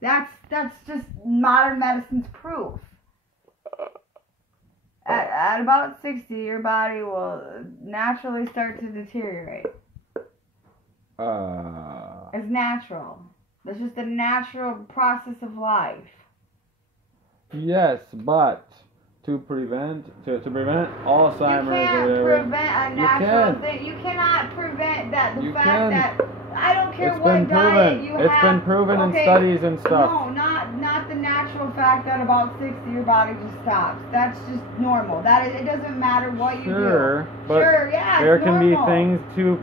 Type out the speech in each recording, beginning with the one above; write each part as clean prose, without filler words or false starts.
That's just modern medicine's proof. At about 60, your body will naturally start to deteriorate. It's natural. It's just a natural process of life. Yes, but to prevent Alzheimer's, you can't prevent a natural thing. You cannot prevent that. The fact that I don't care what diet you have. It's been proven in studies and stuff. No, not the natural fact that about 60 your body just stops. That's just normal. It doesn't matter what you do. But sure, yeah, there can be things to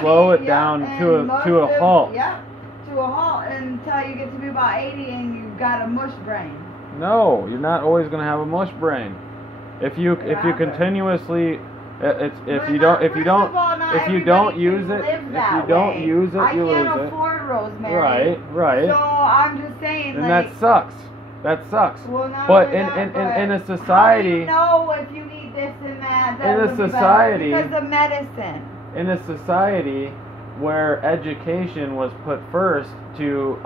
slow it down to a halt. Yep, to a halt until you get to be about 80 and you've got a mush brain. No, you're not always going to have a mush brain. If you continuously if you don't use it, you lose I it. can't afford rosemary. Right. So I'm just saying, and that sucks. Well, no, but in a society, how do you know if you need this and that? In a society, because of medicine. In a society where education was put first to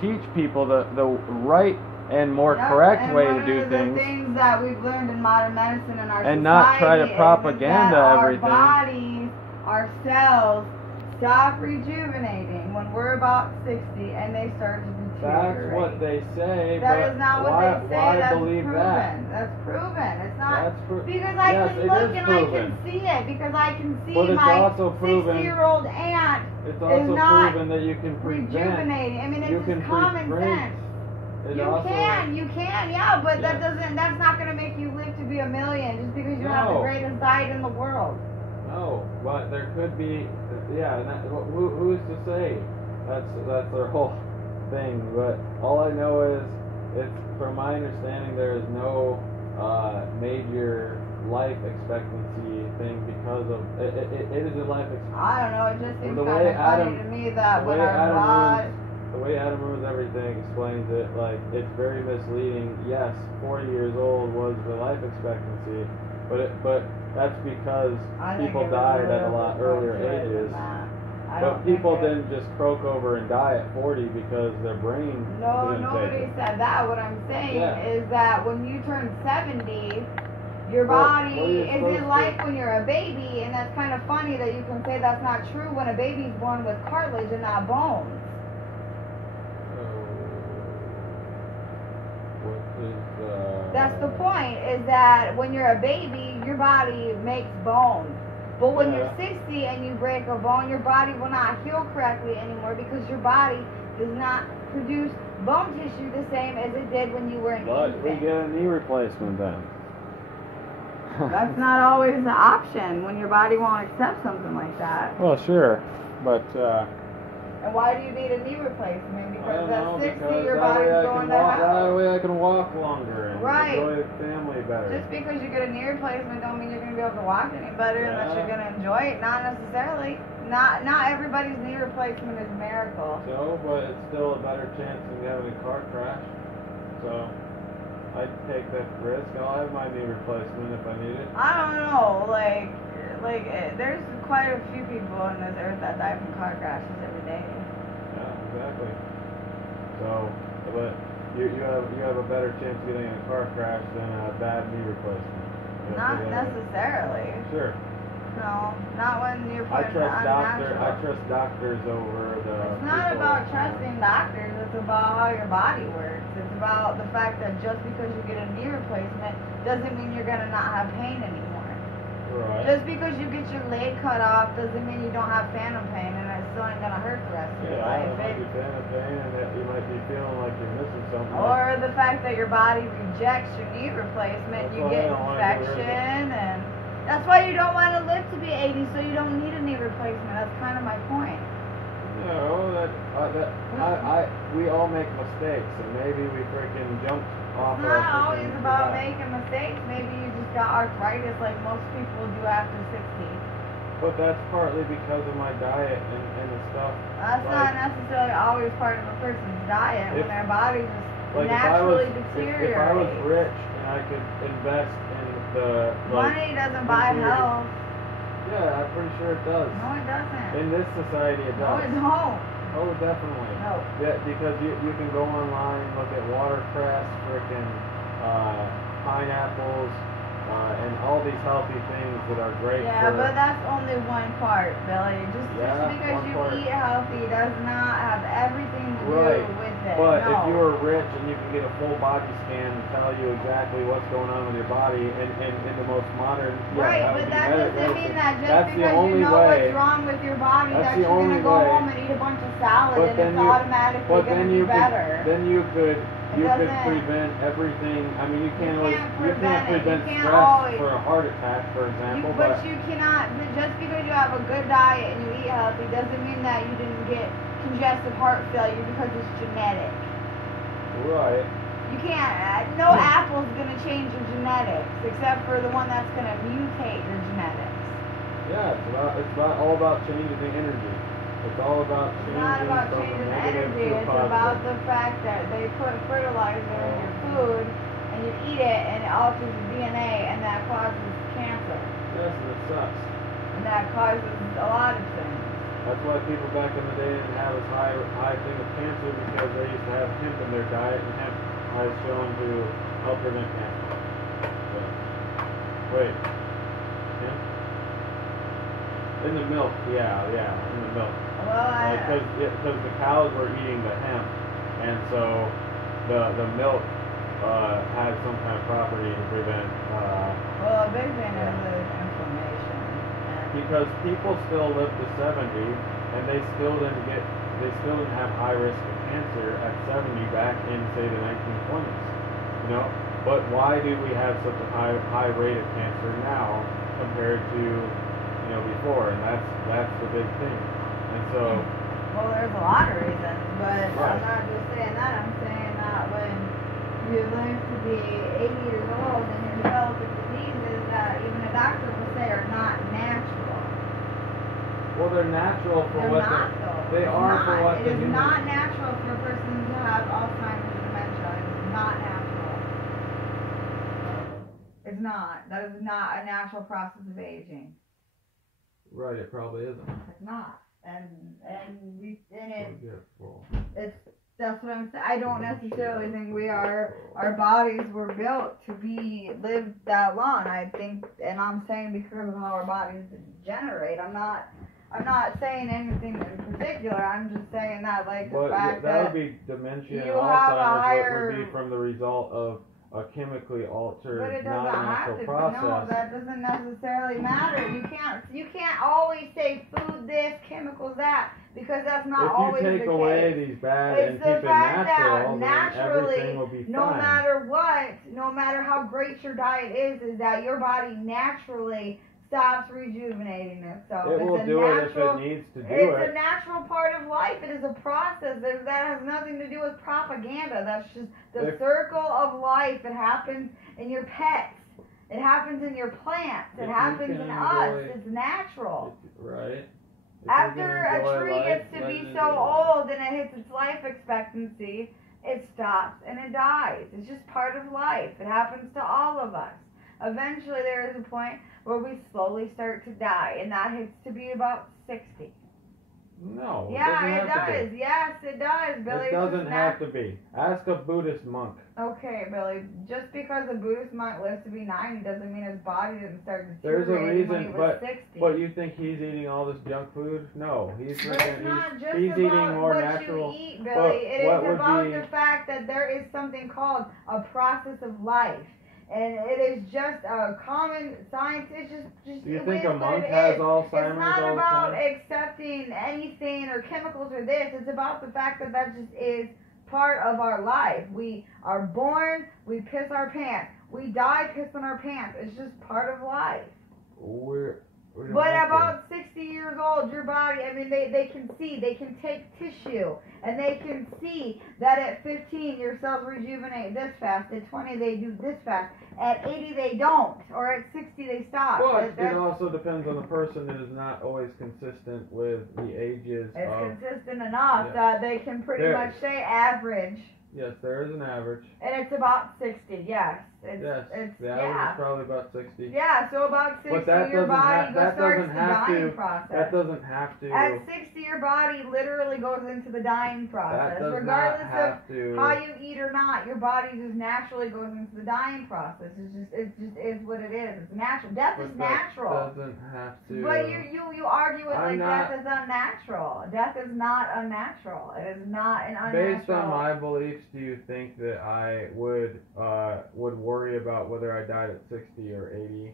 teach people the right and more correct way to do things. The things that we've learned in modern medicine and our society, and not try to propaganda everything. Our bodies, our cells stop rejuvenating when we're about 60 and they start to deteriorate. That's what they say. That is not what they say. Why That's believe proven. that? That's proven. It's not because I yes, can look and proven. I can see it. Because I can see but my 60-year-old aunt is not proven that you can rejuvenating. I mean, it's just common sense. You can, yeah, but that's not going to make you live to be a million just because you have the greatest diet in the world. No, but there could be, who's to say? That's their whole thing. But all I know is, from my understanding, there is no major life expectancy thing because of it is a life expectancy. I don't know. It just seems kind of funny to me that when our body. The way Adam Ruins Everything explains it, like, it's very misleading. Yes, 40 years old was the life expectancy, but that's because people died at a lot earlier ages. But people didn't just croak over and die at 40 because their brain didn't nobody take it. said that. What I'm saying is that when you turn 70, your body isn't like when you're a baby, and that's kind of funny that you can say that's not true when a baby's born with cartilage and not bones. That's the point, is that when you're a baby, your body makes bones. But when you're 60 and you break a bone, your body will not heal correctly anymore because your body does not produce bone tissue the same as it did when you were an infant. But we get a knee replacement then. That's not always an option when your body won't accept something like that. Well, sure, but... And why do you need a knee replacement? Because at 60 your body's going to hell. That way I can walk longer and enjoy the family better. Just because you get a knee replacement don't mean you're going to be able to walk any better unless you're going to enjoy it. Not necessarily. Not everybody's knee replacement is a miracle. So, but it's still a better chance than having a car crash. So, I'd take that risk. I'll have my knee replacement if I need it. I don't know. Like there's quite a few people on this earth that die from car crashes every day. Yeah, exactly. So, but you have a better chance of getting in a car crash than a bad knee replacement. Not necessarily. Sure. No, not when you're putting I trust doctors over the... It's not about trusting doctors. It's about how your body works. It's about the fact that just because you get a knee replacement doesn't mean you're going to not have pain anymore. Right. Just because you get your leg cut off doesn't mean you don't have phantom pain and it still ain't going to hurt the rest of your life. Yeah, it might be phantom pain and that you might be feeling like you're missing something. Or the fact that your body rejects your knee replacement, you get infection, and that's why you don't want to live to be 80, so you don't need a knee replacement. That's kind of my point. No, we all make mistakes, and maybe we freaking jumped off. It's not always about making mistakes. Maybe you just got arthritis like most people do after 60. But that's partly because of my diet and the stuff. That's not necessarily always part of a person's diet when their body just naturally deteriorates. If I was rich and I could invest in the... Money doesn't buy health. Yeah, I'm pretty sure it does. No, it doesn't. In this society, it does. No, it don't. Oh, definitely. No. Yeah, because you can go online, look at watercress, frickin' pineapples, and all these healthy things that are great Yeah, for... but that's only one part, Billy. Just because you eat healthy does not have everything to do with it. But no. if you were rich and you can get a full body scan and tell you exactly what's going on with your body and in the most modern... Right, yeah, but that doesn't mean that just that's because you know what's wrong with your body that you're going to go home and eat a bunch of salad and it's automatically going to be better. Then you could prevent everything. I mean, you can't prevent stress for a heart attack, for example. But you cannot, just because you have a good diet and you eat healthy doesn't mean that you didn't get congestive heart failure because it's genetic. Right. You can't, no apple's going to change your genetics except for the one that's going to mutate your genetics. Yeah, it's all about changing the energy. It's all about changing the energy. It's about the fact that they put fertilizer in your food and you eat it and it alters the DNA and that causes cancer. Yes, and it sucks. And that causes a lot of things. That's why people back in the day didn't have this high thing of cancer because they used to have hemp in their diet and hemp was shown to help prevent cancer. So, wait. Hemp? In the milk, yeah, in the milk. Well, because the cows were eating the hemp, and so the milk had some kind of property to prevent. Well, a big thing is inflammation. Because people still live to 70, and they still didn't have high risk of cancer at 70 back in say the 1920s. You know, but why do we have such a high rate of cancer now compared to before? And that's the big thing. And so, well, there's a lot of reasons, but I'm not just saying that. I'm saying that when you live to be 80 years old and you're developing diseases that even a doctor will say are not natural. Well, they're natural for what they are for what it is not natural for a person to have Alzheimer's or dementia. It is not natural. It's not. That is not a natural process of aging. Right, it probably isn't. It's not. That's what I'm saying. I don't necessarily think our bodies were built to live that long. I think, and I'm saying because of how our bodies generate. I'm not saying anything in particular. I'm just saying that, like, the fact that would be dementia and Alzheimer's would be from the result of a chemically altered, non-natural process. No, that doesn't necessarily matter. You can't always say food this, chemicals that, because that's not always the case. If you take away these bad and keep it natural, then everything will be fine. No matter what, no matter how great your diet is that your body naturally stops rejuvenating itself. It will do it if it needs to do it. It's a natural part of life. It is a process that has nothing to do with propaganda. That's just the circle of life. It happens in your pets. It happens in your plants. It happens in us. It's natural. Right. After a tree gets to be so old and it hits its life expectancy, it stops and it dies. It's just part of life. It happens to all of us. Eventually there is a point where we slowly start to die, and that hits to be about 60. No. Yeah, it does. Yes, it does, Billy. It doesn't have to be. Ask a Buddhist monk. Okay, Billy. Just because a Buddhist monk lives to be 90 doesn't mean his body didn't start There's a deteriorating when reason, he was 60. but you think he's eating all this junk food? No, he's But it's not just he's about eating more what natural. you eat, Billy. It is about the fact that there is something called a process of life. And it is just a common science. It's just. Do you think a monk has Alzheimer's? It's not about accepting anything or chemicals or this. It's about the fact that just is part of our life. We are born, we piss our pants. We die pissing our pants. It's just part of life. But about 60 years old, your body, I mean, they can see, they can take tissue, and they can see that at 15 your cells rejuvenate this fast, at 20 they do this fast, at 80 they don't, or at 60 they stop. Well, it also depends on the person. It is not always consistent with the ages. It's consistent enough that they can pretty much say average. Yes, there is an average. And it's about 60, yes. It's the average is probably about 60. Yeah, so about 60, your body starts the dying process. That doesn't have to. At 60, your body literally goes into the dying process. Regardless of how you eat or not, your body just naturally goes into the dying process. It just is what it is. It's natural. Death is natural. Doesn't have to. But you argue it like death is unnatural. Death is not unnatural. It is not an unnatural. Based on my beliefs, do you think that I would worry about whether I died at 60 or 80?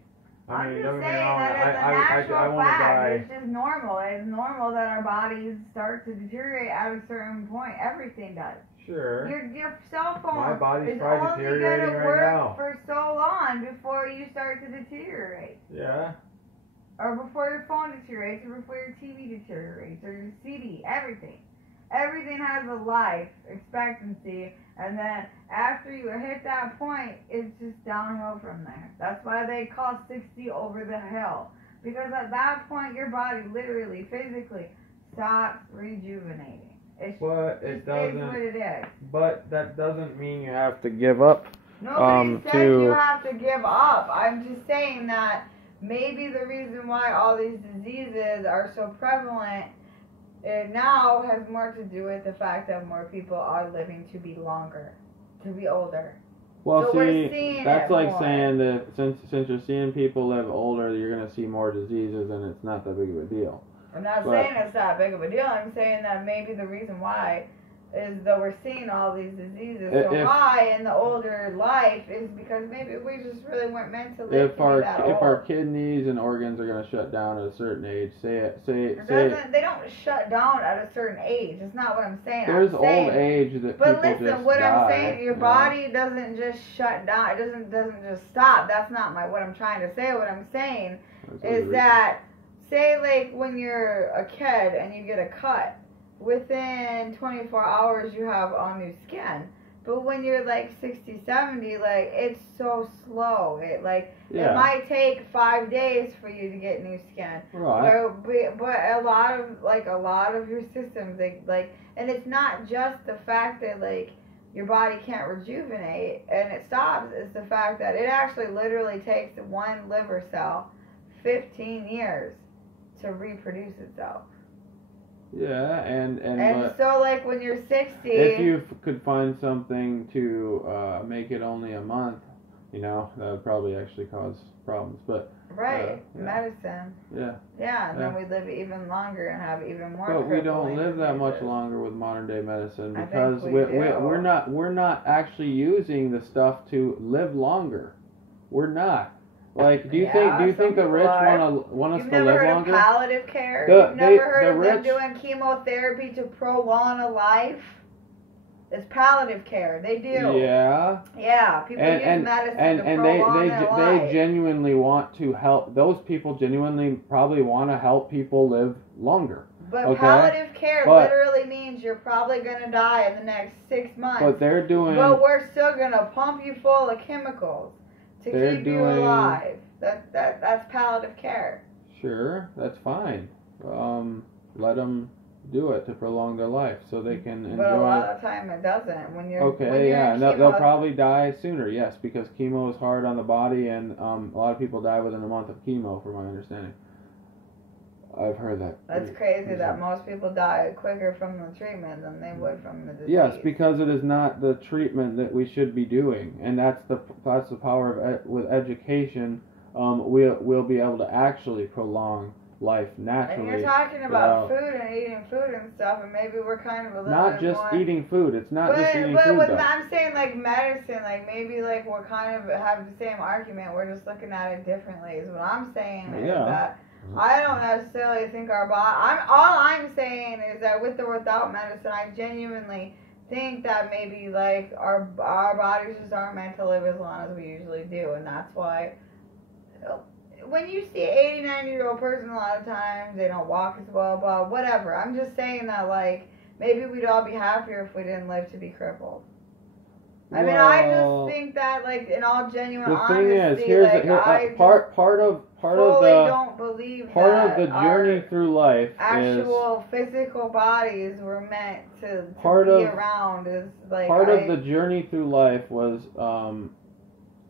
I'm just saying that it's a natural fact. It's just normal. It's normal that our bodies start to deteriorate at a certain point. Everything does. Sure. Your cell phone my body's is probably only deteriorating going to right work now. for so long before you start to deteriorate. Yeah. Or before your phone deteriorates, or before your TV deteriorates, or your CD, everything. Everything has a life expectancy, and then after you hit that point, it's just downhill from there. That's why they call 60 over the hill. Because at that point, your body literally, physically, stops rejuvenating. It is what it is. But that doesn't mean you have to give up. Nobody said you have to give up. I'm just saying that maybe the reason why all these diseases are so prevalent now has more to do with the fact that more people are living to be longer, to be older. Well, so see, that's like saying that since you're seeing people live older, you're going to see more diseases, and it's not that big of a deal. I'm not saying it's that big of a deal. I'm saying that maybe the reason why is that we're seeing all these diseases so high in the older life is because maybe we just really weren't meant to live if our kidneys and organs are going to shut down at a certain age, they don't shut down at a certain age. It's not what I'm saying. There's old age that but people listen, just what die, I'm saying, your body doesn't just shut down. It doesn't just stop. That's not what I'm trying to say. What I'm saying is that, say like when you're a kid and you get a cut, within 24 hours you have all new skin. But when you're like 60, 70, like it's so slow. It might take 5 days for you to get new skin. Right. But a lot of your systems and it's not just the fact that like your body can't rejuvenate and it stops. It's the fact that it actually literally takes one liver cell 15 years to reproduce itself. Yeah, and so like when you're 60, if you could find something to make it only a month, that would probably actually cause problems. But medicine. Yeah. Yeah, and then we live even longer and have even more. But we don't live that much longer with modern day medicine because we're not actually using the stuff to live longer. We're not. Like, do you think the rich want us to live longer? You've never heard of palliative care? You've never heard of them doing chemotherapy to prolong a life? It's palliative care. They do. Yeah. Yeah. People use medicine to prolong their life. They genuinely want to help. Those people genuinely probably want to help people live longer. But palliative care literally means you're probably going to die in the next 6 months. But they're doing. But we're still going to pump you full of chemicals to keep you alive. That's palliative care. Sure, that's fine. Let them do it to prolong their life so they can enjoy. But a lot of the time it doesn't. When you're they'll probably die sooner. Yes, because chemo is hard on the body, and a lot of people die within a month of chemo, from my understanding. I've heard that. That's crazy that most people die quicker from the treatment than they would from the disease. Yes, because it is not the treatment that we should be doing, and that's the power of with education. We'll be able to actually prolong life naturally. And you're talking about food and eating food and stuff, and maybe we're kind of a little not bit just more, eating food. It's not just eating food. But I'm saying like medicine, like maybe like we're kind of have the same argument. We're just looking at it differently. Is what I'm saying is that. I don't necessarily think our body. All I'm saying is that with or without medicine, I genuinely think that maybe like our bodies just aren't meant to live as long as we usually do, and that's why when you see an 80-90-year-old person, a lot of times they don't walk as well, blah, whatever. I'm just saying that like maybe we'd all be happier if we didn't live to be crippled. I mean, I just think that, like, in all genuine honesty, the thing is, here's part of don't believe part of the journey through life actual physical bodies were meant to be around. Is like part of the journey through life was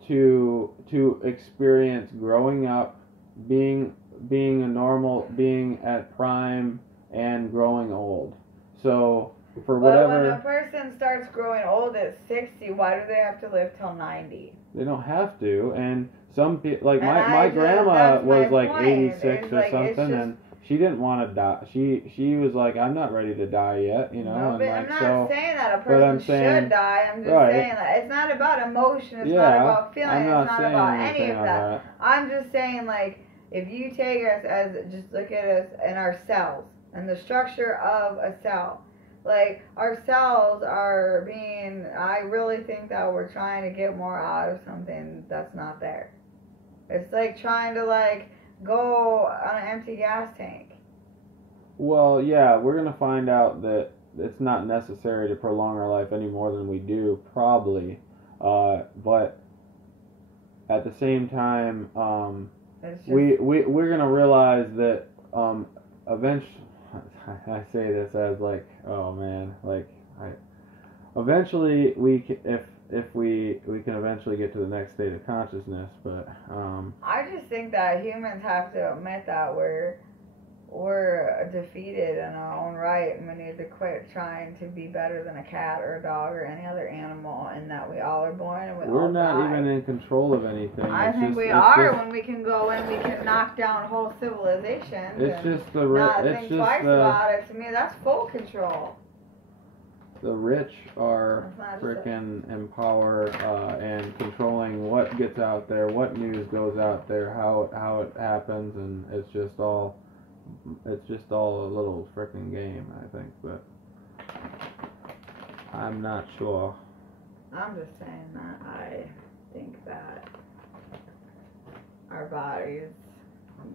to experience growing up, being a normal, being at prime, and growing old. So. For whatever. But when a person starts growing old at 60, why do they have to live till 90? They don't have to, and some people, like my grandma was like 86 or something, and she didn't want to die. She was like, I'm not ready to die yet, you know. No, and but like, I'm not saying that a person should die. I'm just saying that it's not about emotion. It's not about feeling. It's not about any of that. I'm just saying, like, if you take us as just look at us and our cells and the structure of a cell. Like, our cells are being, I really think that we're trying to get more out of something that's not there. It's like trying to, like, go on an empty gas tank. Well, yeah, we're going to find out that it's not necessary to prolong our life any more than we do, probably. But at the same time, we're going to realize that eventually, I say this as like, oh man, like eventually if we can eventually get to the next state of consciousness, but I just think that humans have to admit that we're defeated in our own right, and we need to quit trying to be better than a cat or a dog or any other animal, and that we all are born and we're all not die. even in control of anything. I think we are when we can go and we can knock down whole civilizations. It's just the not think twice about it. To me, that's full control. The rich are freaking in power and controlling what gets out there, what news goes out there, how it happens, and it's just all a little freaking game, I think, but I'm not sure. I'm just saying that I think that our bodies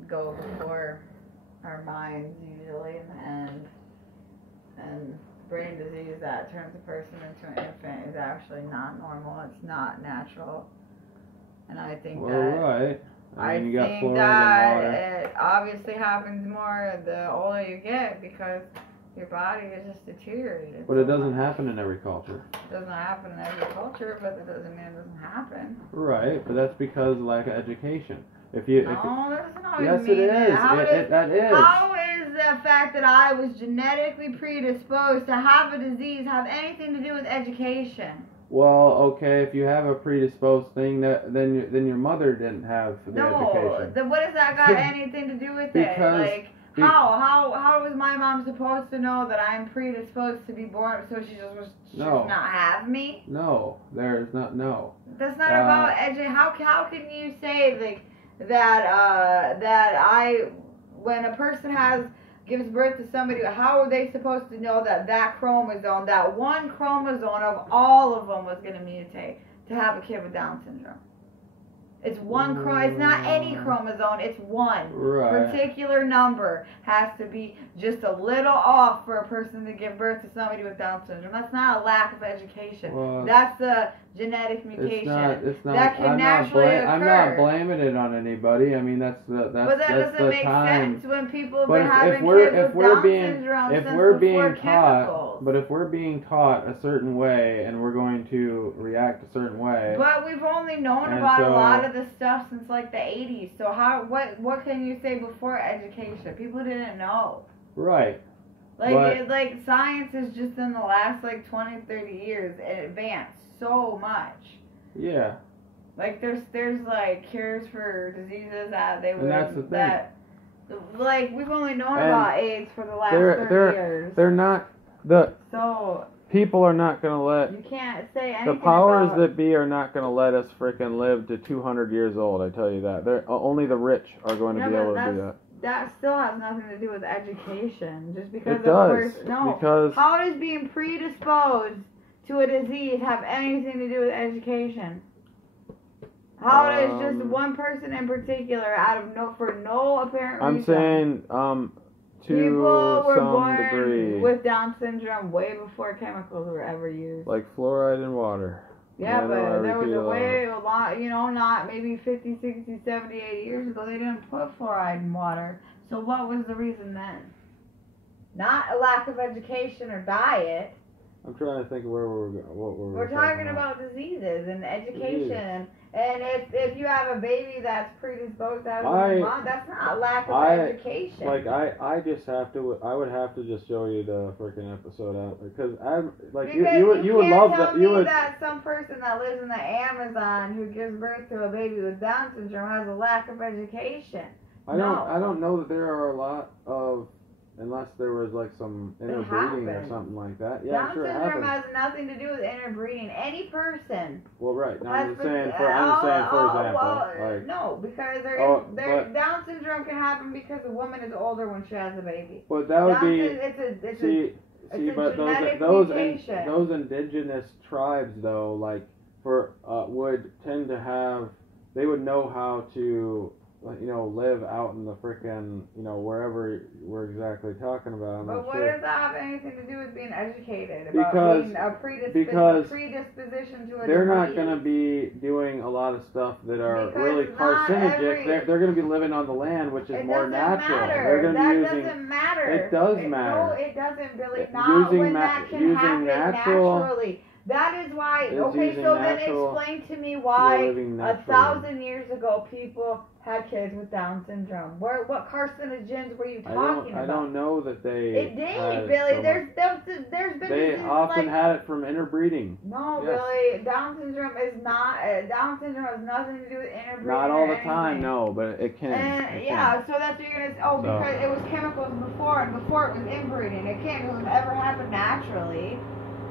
go before our minds usually in the end, and brain disease that turns a person into an infant is actually not normal. It's not natural, and I think right. I think that it obviously happens more the older you get because your body is just deteriorated. But it doesn't happen in every culture. It doesn't happen in every culture, but that doesn't mean it doesn't happen. Right, but that's because of lack of education. That doesn't always yes, mean it is. That is. How is the fact that I was genetically predisposed to have a disease have anything to do with education? Well, okay, if you have a predisposed thing, then your mother didn't have the education. No, what does that got anything to do with it? Like, how was my mom supposed to know that I'm predisposed to be born? So she just not have me? No, there's not. No. That's not about education. How can you say like that? When a person gives birth to somebody, how are they supposed to know that chromosome, that one chromosome of all of them was going to mutate to have a kid with Down syndrome? It's one it's not any chromosome, it's one. Particular number has to be just a little off for a person to give birth to somebody with Down syndrome. That's not a lack of education. That's a genetic mutation. It's not, that can naturally occur. I'm not blaming it on anybody. I mean, that's but that doesn't make sense when people have been having kids with Down syndrome since before chemicals. But if we're being taught a certain way and we're going to react a certain way. But we've only known about a lot of this stuff since like the 80s. So what can you say before education? People didn't know. Right. Like science is just in the last like 20, 30 years it advanced so much. Yeah. Like there's like cures for diseases that they would. And that's the thing. Like we've only known about AIDS for the last 30 years. They're not people are not going to let. You can't say anything. The powers that be are not going to let us freaking live to 200 years old. I tell you that. Only the rich are going to be able to do that. That still has nothing to do with education. Just because because how does being predisposed to a disease have anything to do with education? How does just one person in particular, for no apparent reason? I'm saying, people were born degree. with Down syndrome way before chemicals were ever used. Like fluoride in water. Yeah, but there was a lot, not maybe 50, 60, 70, 80 years ago, they didn't put fluoride in water. So what was the reason then? Not a lack of education or diet. I'm trying to think of where we're talking about diseases and education. And if you have a baby that's predisposed to having a mom, that's not a lack of education. Like I would have to just show you the freaking episode out because I'm like you would love that. You would that some person that lives in the Amazon who gives birth to a baby with Down syndrome has a lack of education. I don't know that there are a lot of. Unless there was like some interbreeding or something like that. Yeah, Down syndrome has nothing to do with interbreeding. Any person. Well, right. Now, I'm saying for example. No, because Down syndrome can happen because a woman is older when she has a baby. But that would be. But those indigenous tribes though, like would tend to have. They would know how to. Live out in the frickin', wherever we're exactly talking about. But what does that have anything to do with being educated? About being a predisposition to a they're disease? Not going to be doing a lot of stuff that are really carcinogenic. They're going to be living on the land, which is more natural. They're going to be using. Doesn't matter. It does matter. No, it doesn't really. Not when that can happen naturally. That is why. Okay, so then explain to me why 1,000 years ago people had kids with Down syndrome. What carcinogens were you talking about? I don't know that they. It did, Billy. There's been. They often had it from interbreeding. No, yes. Billy. Down syndrome is not. Down syndrome has nothing to do with interbreeding. Not all the time, no, but it can. So that's what you're gonna. Because it was chemicals before, and before it was inbreeding. It can't ever happen naturally.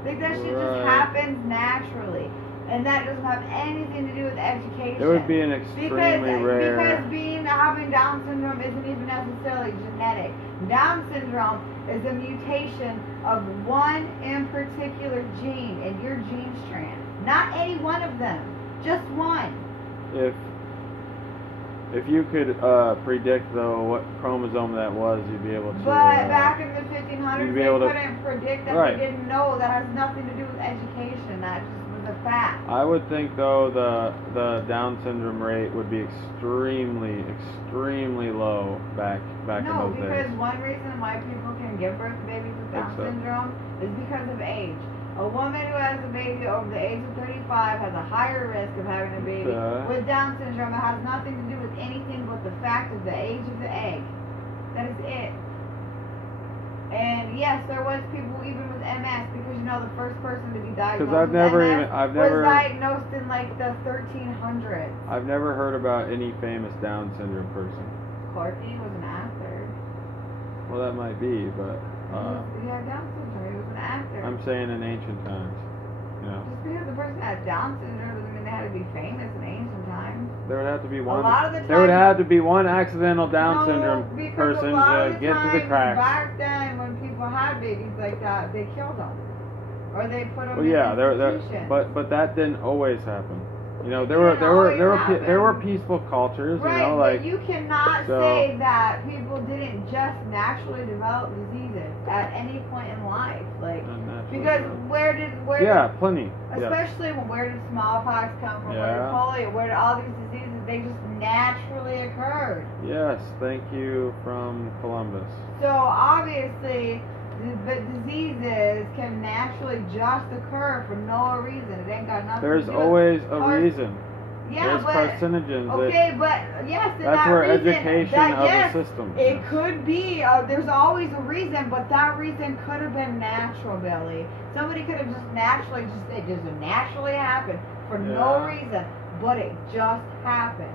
Like that shit just happens naturally, and that doesn't have anything to do with education. It would be an extremely rare. Because having Down syndrome isn't even necessarily genetic. Down syndrome is a mutation of one in particular gene in your gene strand. Not any one of them, just one. If you could predict, though, what chromosome that was, you'd be able to... But back in the 1500s, they couldn't predict that. They didn't know. That has nothing to do with education. That just was a fact. I would think, though, the Down syndrome rate would be extremely, extremely low back in those days. No, because one reason why people can give birth to babies with Down syndrome is because of age. A woman who has a baby over the age of 35 has a higher risk of having a baby with Down syndrome. It has nothing to do with anything but the fact of the age of the egg. That is it. And yes, there was people even with MS because the first person to be diagnosed with MS was diagnosed in like the 1300s. I've never heard about any famous Down syndrome person. Corky was an actor. Well, that might be, but. He had Down syndrome. He was an actor. I'm saying in ancient times. Just because the person had Down syndrome doesn't mean they had to be famous in ancient times. There would have to be one. A lot of the time, there would have to be one accidental Down syndrome person to get to the cracks. Back then, when people had babies like that, they killed them, or they put them in institutions. But that didn't always happen. There were peaceful cultures. But you cannot say that people didn't just naturally develop diseases at any point in life, because plenty. Especially where did smallpox come from? Where did polio? Where did all these diseases? They just naturally occurred. Yes, thank you from Columbus. So obviously. But diseases can naturally just occur for no reason. It ain't got nothing There's to do always with a reason. Yeah, There's carcinogens. Okay, but yes, that's where education of the system. It could be. There's always a reason, but that reason could have been natural, Billy. Somebody could have just naturally, it just naturally happened for no reason, but it just happened.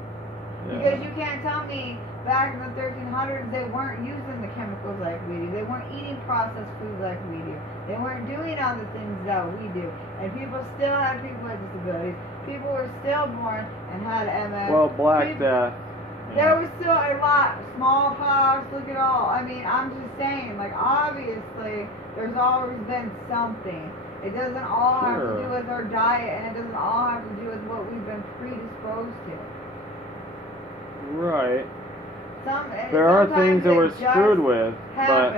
Because you can't tell me back in the 1300s they weren't using the chemicals like we do. They weren't eating processed foods like we do. They weren't doing all the things that we do. And people still had people with disabilities. People were still born and had MS. Well, Black Death. There was still a lot. Smallpox, look at all. I mean, I'm just saying, obviously, there's always been something. It doesn't all have to do with our diet, and it doesn't all have to do with what we've been predisposed to. Right. There are things that we're screwed with, but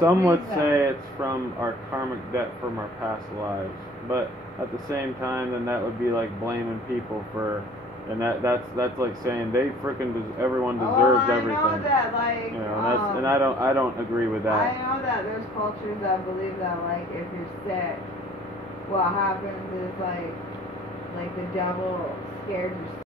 some would say it's from our karmic debt from our past lives. But at the same time, then that would be like blaming people for, and that's like saying they freaking everyone deserves everything. I know that, like, you know, and I don't agree with that. I know that there's cultures that believe that, like, if you're sick, what happens is like the devil scares you